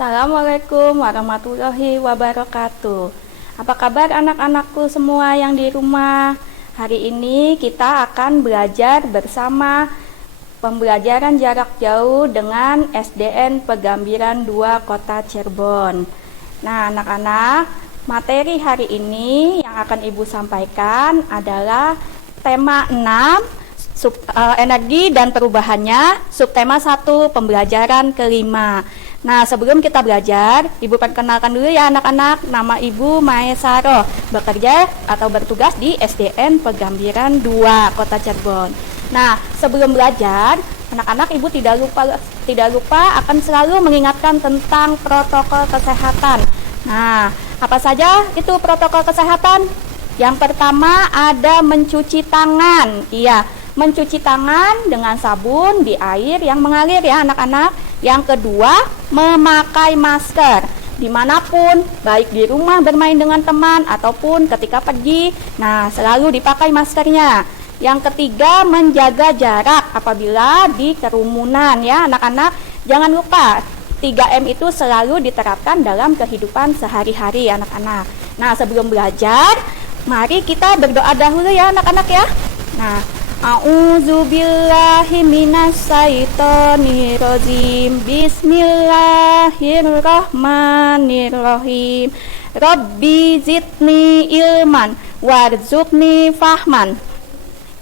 Assalamualaikum warahmatullahi wabarakatuh. Apa kabar anak-anakku semua yang di rumah? Hari ini kita akan belajar bersama pembelajaran jarak jauh dengan SDN Pegambiran 2 Kota Cirebon. Nah, anak-anak, materi hari ini yang akan Ibu sampaikan adalah tema 6 energi dan perubahannya, subtema 1 pembelajaran kelima. Nah, sebelum kita belajar, Ibu perkenalkan dulu ya anak-anak. Nama Ibu Maesaro, bekerja atau bertugas di SDN Pegambiran 2 Kota Cirebon. Nah, sebelum belajar, anak-anak Ibu tidak lupa akan selalu mengingatkan tentang protokol kesehatan. Nah, apa saja itu protokol kesehatan? Yang pertama ada mencuci tangan. Iya, mencuci tangan dengan sabun di air yang mengalir ya anak-anak. Yang kedua, memakai masker dimanapun, baik di rumah bermain dengan teman ataupun ketika pergi. Nah, selalu dipakai maskernya. Yang ketiga, menjaga jarak apabila di kerumunan ya anak-anak. Jangan lupa 3M itu selalu diterapkan dalam kehidupan sehari-hari anak-anak. Nah, sebelum belajar, mari kita berdoa dahulu ya anak-anak ya. Nah, a'udzubillahi minasyaitonirrajim. Bismillahirrahmanirrahim. Rabbi zidni ilman warzuqni fahman.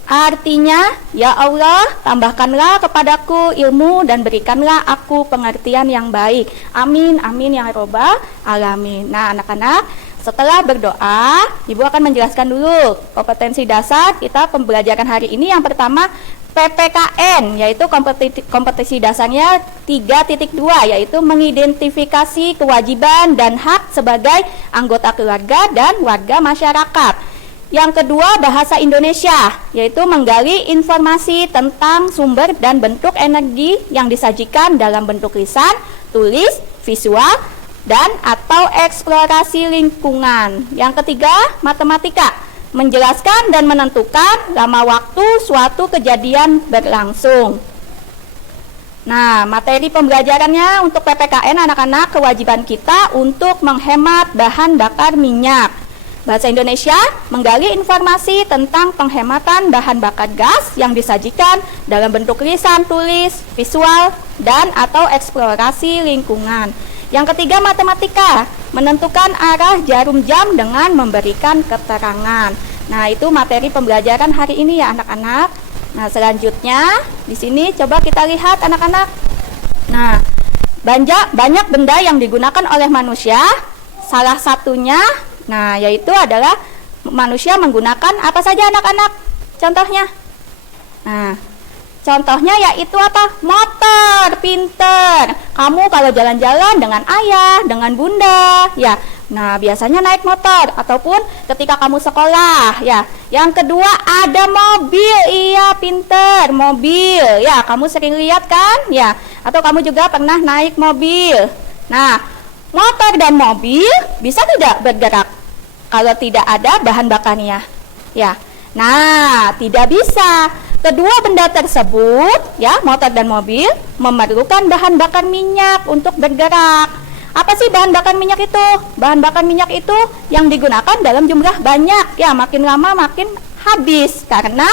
Artinya, ya Allah, tambahkanlah kepadaku ilmu dan berikanlah aku pengertian yang baik. Amin, amin ya robbal alamin. Nah, anak-anak, setelah berdoa, Ibu akan menjelaskan dulu kompetensi dasar kita pembelajaran hari ini. Yang pertama, PPKN, yaitu kompetisi dasarnya 3.2, yaitu mengidentifikasi kewajiban dan hak sebagai anggota keluarga dan warga masyarakat. Yang kedua, bahasa Indonesia, yaitu menggali informasi tentang sumber dan bentuk energi yang disajikan dalam bentuk lisan, tulis, visual, dan atau eksplorasi lingkungan. Yang ketiga, matematika, menjelaskan dan menentukan lama waktu suatu kejadian berlangsung. Nah, materi pembelajarannya untuk PPKN anak-anak, kewajiban kita untuk menghemat bahan bakar minyak. Bahasa Indonesia, menggali informasi tentang penghematan bahan bakar gas yang disajikan dalam bentuk lisan, tulis, visual, dan atau eksplorasi lingkungan. Yang ketiga, matematika, menentukan arah jarum jam dengan memberikan keterangan. Nah, itu materi pembelajaran hari ini ya anak-anak. Nah, selanjutnya di sini coba kita lihat anak-anak. Nah, banyak benda yang digunakan oleh manusia. Salah satunya, nah, yaitu adalah manusia menggunakan apa saja anak-anak? Contohnya. Nah, contohnya yaitu apa? Motor, pinter. Kamu kalau jalan-jalan dengan ayah, dengan bunda, ya. Nah, biasanya naik motor ataupun ketika kamu sekolah, ya. Yang kedua ada mobil, iya pinter, mobil. Ya, kamu sering lihat kan? Ya. Atau kamu juga pernah naik mobil. Nah, motor dan mobil bisa tidak bergerak kalau tidak ada bahan bakarnya? Ya. Nah, tidak bisa. Kedua benda tersebut, ya, motor dan mobil, memerlukan bahan bakar minyak untuk bergerak. Apa sih bahan bakar minyak itu? Bahan bakar minyak itu yang digunakan dalam jumlah banyak, ya, makin lama makin habis karena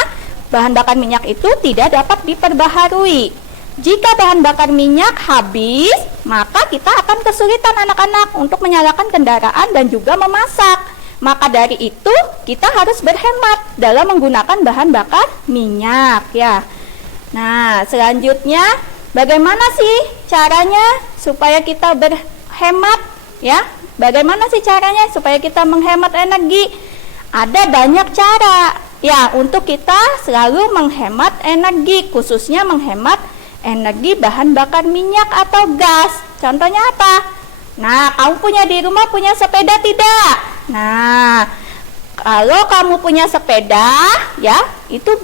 bahan bakar minyak itu tidak dapat diperbaharui. Jika bahan bakar minyak habis, maka kita akan kesulitan anak-anak untuk menyalakan kendaraan dan juga memasak. Maka dari itu kita harus berhemat dalam menggunakan bahan bakar minyak ya. Nah, selanjutnya bagaimana sih caranya supaya kita berhemat ya? Bagaimana sih caranya supaya kita menghemat energi? Ada banyak cara ya untuk kita selalu menghemat energi, khususnya menghemat energi bahan bakar minyak atau gas. Contohnya apa? Nah, kamu punya di rumah punya sepeda tidak? Nah, kalau kamu punya sepeda, ya, itu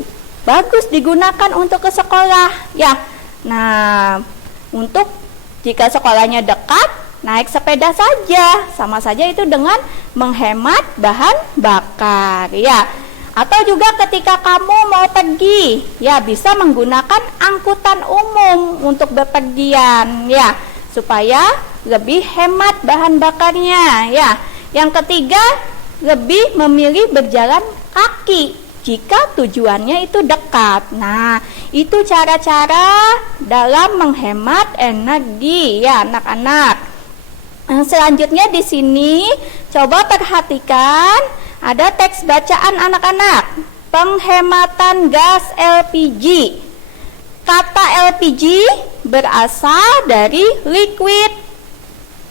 bagus digunakan untuk ke sekolah, ya. Nah, untuk jika sekolahnya dekat, naik sepeda saja, sama saja itu dengan menghemat bahan bakar, ya. Atau juga ketika kamu mau pergi, ya, bisa menggunakan angkutan umum untuk bepergian, ya, supaya lebih hemat bahan bakarnya ya. Yang ketiga, lebih memilih berjalan kaki jika tujuannya itu dekat. Nah, itu cara-cara dalam menghemat energi ya anak-anak. Selanjutnya di sini coba perhatikan ada teks bacaan anak-anak. Penghematan gas LPG. Kata LPG berasal dari liquid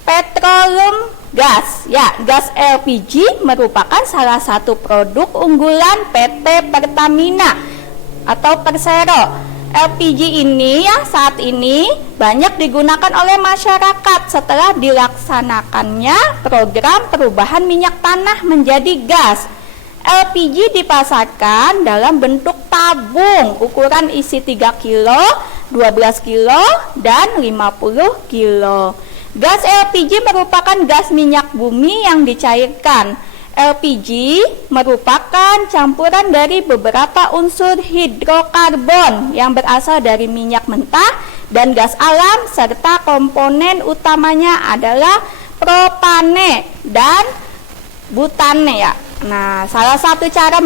petroleum gas. Ya, gas LPG merupakan salah satu produk unggulan PT Pertamina atau Persero. LPG ini ya saat ini banyak digunakan oleh masyarakat setelah dilaksanakannya program perubahan minyak tanah menjadi gas. LPG dipasarkan dalam bentuk tabung ukuran isi 3 kilo, 12 kilo, dan 50 kilo. Gas LPG merupakan gas minyak bumi yang dicairkan. LPG merupakan campuran dari beberapa unsur hidrokarbon yang berasal dari minyak mentah dan gas alam, serta komponen utamanya adalah propane dan butane ya. Nah, salah satu cara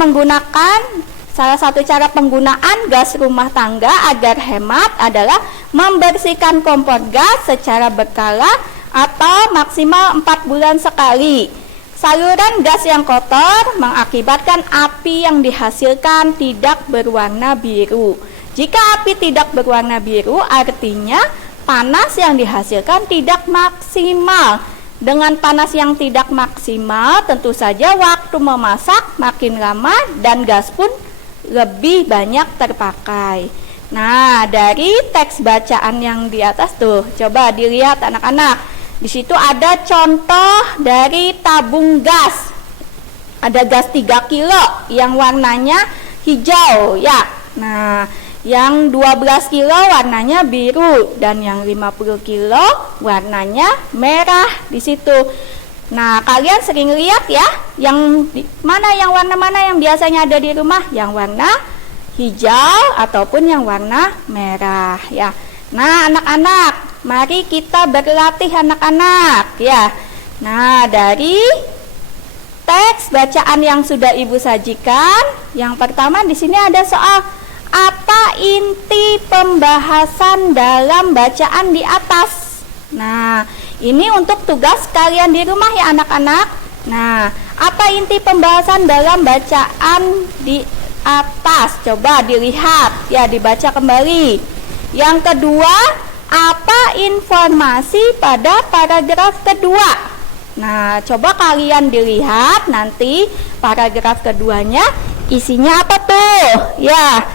penggunaan gas rumah tangga agar hemat adalah membersihkan kompor gas secara berkala atau maksimal 4 bulan sekali. Saluran gas yang kotor mengakibatkan api yang dihasilkan tidak berwarna biru. Jika api tidak berwarna biru, artinya panas yang dihasilkan tidak maksimal. Dengan panas yang tidak maksimal, tentu saja waktu memasak makin lama dan gas pun lebih banyak terpakai. Nah, dari teks bacaan yang di atas tuh, coba dilihat anak-anak. Di situ ada contoh dari tabung gas. Ada gas 3 kilo yang warnanya hijau ya. Nah, yang 12 kilo warnanya biru dan yang 50 kilo warnanya merah di situ. Nah, kalian sering lihat ya, warna mana yang biasanya ada di rumah? Yang warna hijau ataupun yang warna merah ya. Nah, anak-anak, mari kita berlatih anak-anak ya. Nah, dari teks bacaan yang sudah Ibu sajikan, yang pertama di sini ada soal apa inti pembahasan dalam bacaan di atas. Nah, ini untuk tugas kalian di rumah ya anak-anak. Nah, apa inti pembahasan dalam bacaan di atas? Coba dilihat ya, dibaca kembali. Yang kedua, apa informasi pada paragraf kedua? Nah, coba kalian dilihat nanti paragraf keduanya isinya apa tuh? Ya.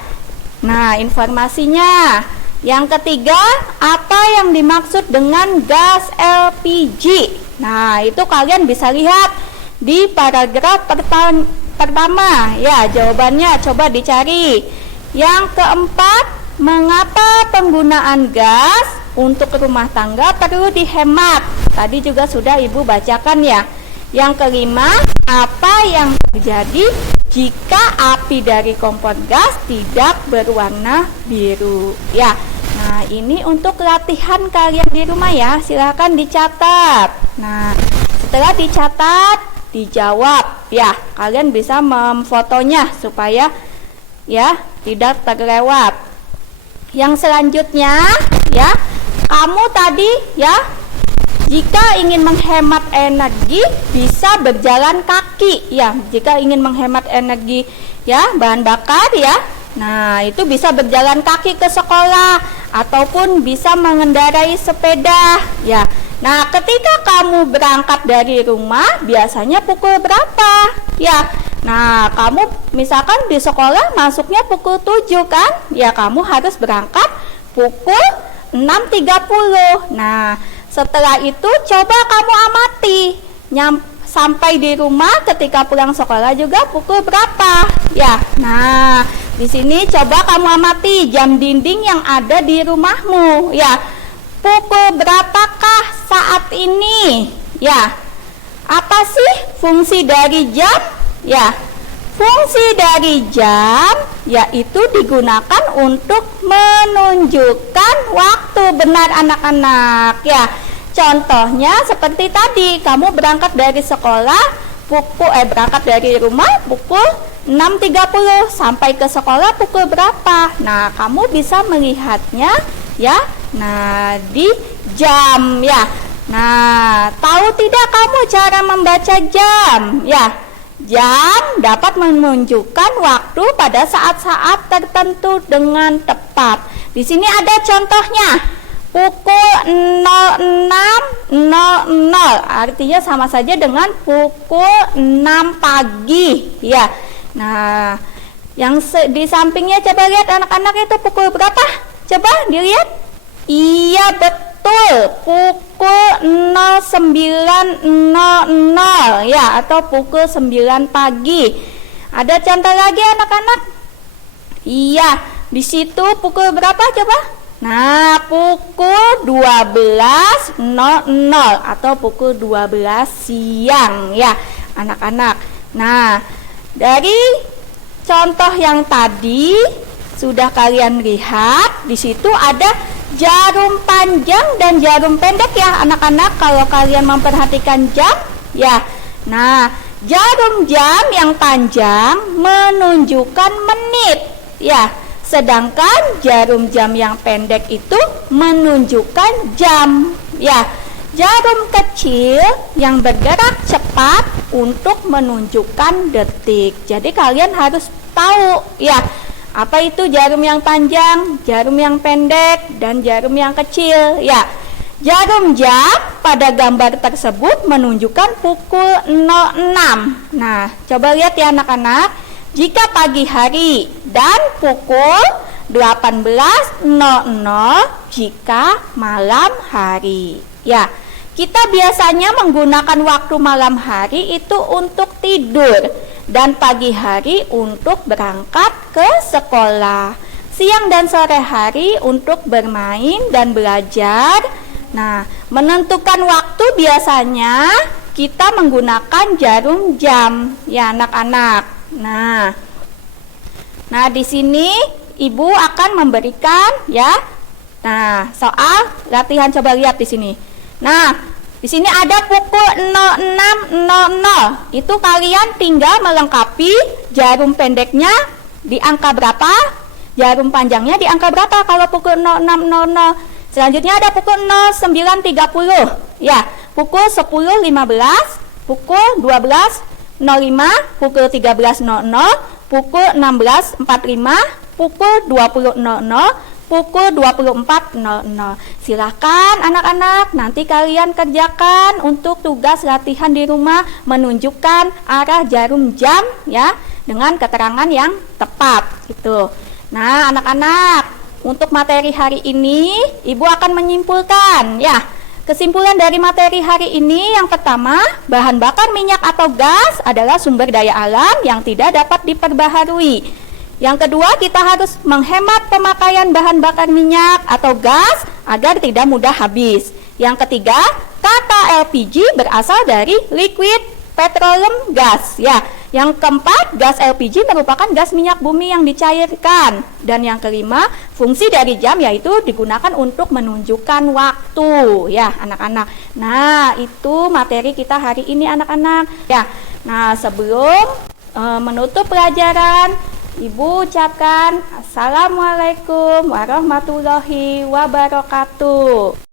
Nah, informasinya. Yang ketiga, apa yang dimaksud dengan gas LPG? Nah, itu kalian bisa lihat di paragraf pertama. Ya, jawabannya coba dicari. Yang keempat, mengapa penggunaan gas untuk rumah tangga perlu dihemat? Tadi juga sudah Ibu bacakan ya. Yang kelima, apa yang terjadi jika api dari kompor gas tidak berwarna biru? Ya, nah ini untuk latihan kalian di rumah ya, silakan dicatat. Nah, setelah dicatat, dijawab ya. Kalian bisa memfotonya supaya ya tidak terlewat. Yang selanjutnya ya, kamu tadi ya, jika ingin menghemat energi bisa berjalan kaki ya. Jika ingin menghemat energi ya bahan bakar ya, nah itu bisa berjalan kaki ke sekolah ataupun bisa mengendarai sepeda ya. Nah, ketika kamu berangkat dari rumah biasanya pukul berapa ya? Nah, kamu misalkan di sekolah masuknya pukul 7 kan? Ya, kamu harus berangkat pukul 6.30. Nah, setelah itu coba kamu amati sampai di rumah ketika pulang sekolah juga pukul berapa ya. Nah, di sini coba kamu amati jam dinding yang ada di rumahmu ya. Pukul berapakah saat ini ya? Apa sih fungsi dari jam ya? Fungsi dari jam yaitu digunakan untuk menunjukkan waktu benar anak-anak ya. Contohnya seperti tadi, kamu berangkat dari sekolah berangkat dari rumah pukul 6.30, sampai ke sekolah pukul berapa? Nah, kamu bisa melihatnya ya. Nah, di jam ya. Nah, tahu tidak kamu cara membaca jam? Ya, jam dapat menunjukkan waktu pada saat-saat tertentu dengan tepat. Di sini ada contohnya. Pukul 06.00 artinya sama saja dengan pukul 6 pagi ya. Nah, yang di sampingnya coba lihat anak-anak, itu pukul berapa? Coba dilihat. Iya betul, pukul 09.00 ya, atau pukul 9 pagi. Ada contoh lagi anak-anak? Iya, di situ pukul berapa coba? Nah, pukul 12.00 atau pukul 12 siang ya anak-anak. Nah, dari contoh yang tadi sudah kalian lihat, di situ ada jarum panjang dan jarum pendek ya anak-anak, kalau kalian memperhatikan jam ya. Nah, jarum jam yang panjang menunjukkan menit ya. Sedangkan jarum jam yang pendek itu menunjukkan jam ya. Jarum kecil yang bergerak cepat untuk menunjukkan detik. Jadi kalian harus tahu ya, apa itu jarum yang panjang, jarum yang pendek, dan jarum yang kecil ya. Jarum jam pada gambar tersebut menunjukkan pukul 06. Nah, coba lihat ya anak-anak. Jika pagi hari dan pukul 18.00 jika malam hari. Ya, kita biasanya menggunakan waktu malam hari itu untuk tidur dan pagi hari untuk berangkat ke sekolah. Siang dan sore hari untuk bermain dan belajar. Nah, menentukan waktu biasanya kita menggunakan jarum jam ya anak-anak. Nah, di sini Ibu akan memberikan ya. Nah, soal latihan, coba lihat di sini. Nah, di sini ada pukul 06.00. Itu kalian tinggal melengkapi jarum pendeknya di angka berapa, jarum panjangnya di angka berapa kalau pukul 06.00. Selanjutnya ada pukul 09.30 ya, pukul 10.15, pukul 12.05, pukul 13.00, pukul 16.45, pukul 20.00, pukul 24.00. Silakan anak-anak, nanti kalian kerjakan untuk tugas latihan di rumah, menunjukkan arah jarum jam ya dengan keterangan yang tepat gitu. Nah, anak-anak, untuk materi hari ini Ibu akan menyimpulkan ya. Kesimpulan dari materi hari ini, yang pertama, bahan bakar minyak atau gas adalah sumber daya alam yang tidak dapat diperbaharui. Yang kedua, kita harus menghemat pemakaian bahan bakar minyak atau gas agar tidak mudah habis. Yang ketiga, kata LPG berasal dari liquid petroleum gas ya. Yang keempat, gas LPG merupakan gas minyak bumi yang dicairkan. Dan yang kelima, fungsi dari jam yaitu digunakan untuk menunjukkan waktu ya anak-anak. Nah, itu materi kita hari ini anak-anak ya. Nah, sebelum menutup pelajaran, Ibu ucapkan Assalamualaikum warahmatullahi wabarakatuh.